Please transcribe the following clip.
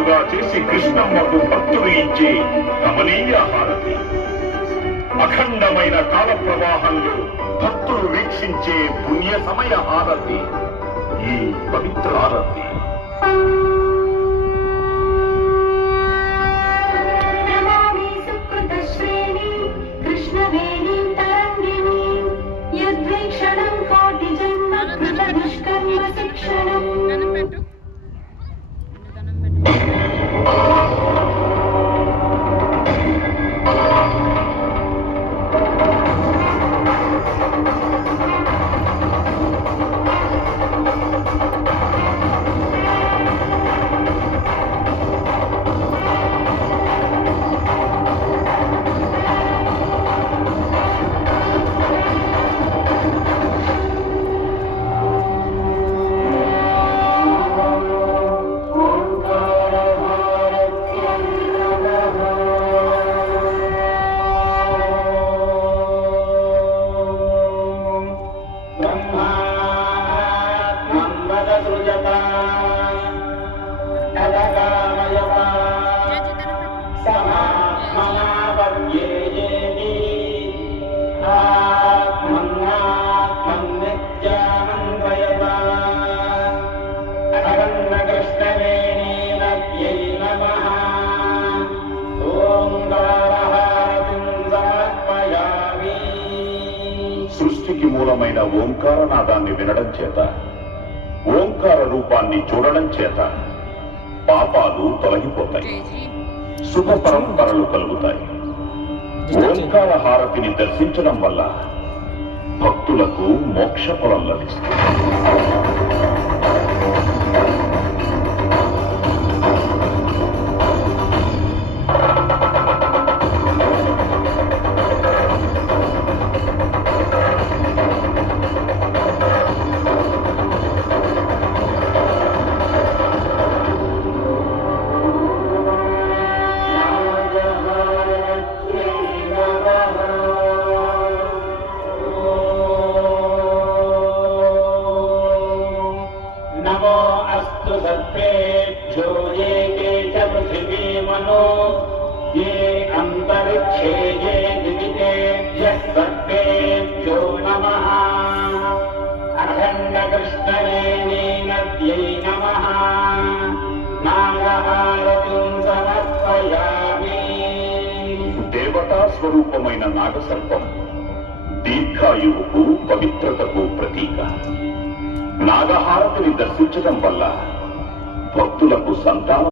హారతులుగా చేసి కృష్ణమ్మకు భక్తులు ఇచ్చే కమనీయ హారతి. అఖండమైన కాల ప్రవాహంలో భక్తులు వీక్షించే పుణ్య సమయ హారతి ఈ పవిత్ర హారతి. సృష్టికి మూలమైన ఓంకారనాదాన్ని వినడం చేత, ఓంకార రూపాన్ని చూడడం చేత పాపాలు తొలగిపోతాయి, శుభ పరంపరలు కలుగుతాయి. ఓంకార హారతిని దర్శించడం వల్ల భక్తులకు మోక్ష ఫలం లభిస్తుంది. नमो अस्तु सर्वेभ्यो ये के च पृथिवी मनो ये अंतरिक्षे ये दिवितेभ्यः सर्वेभ्यो नमः। अखंड कृष्णवेणी नद्यै नमः। नागहारतिं समर्पयामि। देवता स्वरूपమైన నాగసర్పం దీర్ఘాయువుకు పవిత్రతకు ప్రతీక. నాగహారతిని దర్శించడం వల్ల భక్తులకు సంతానం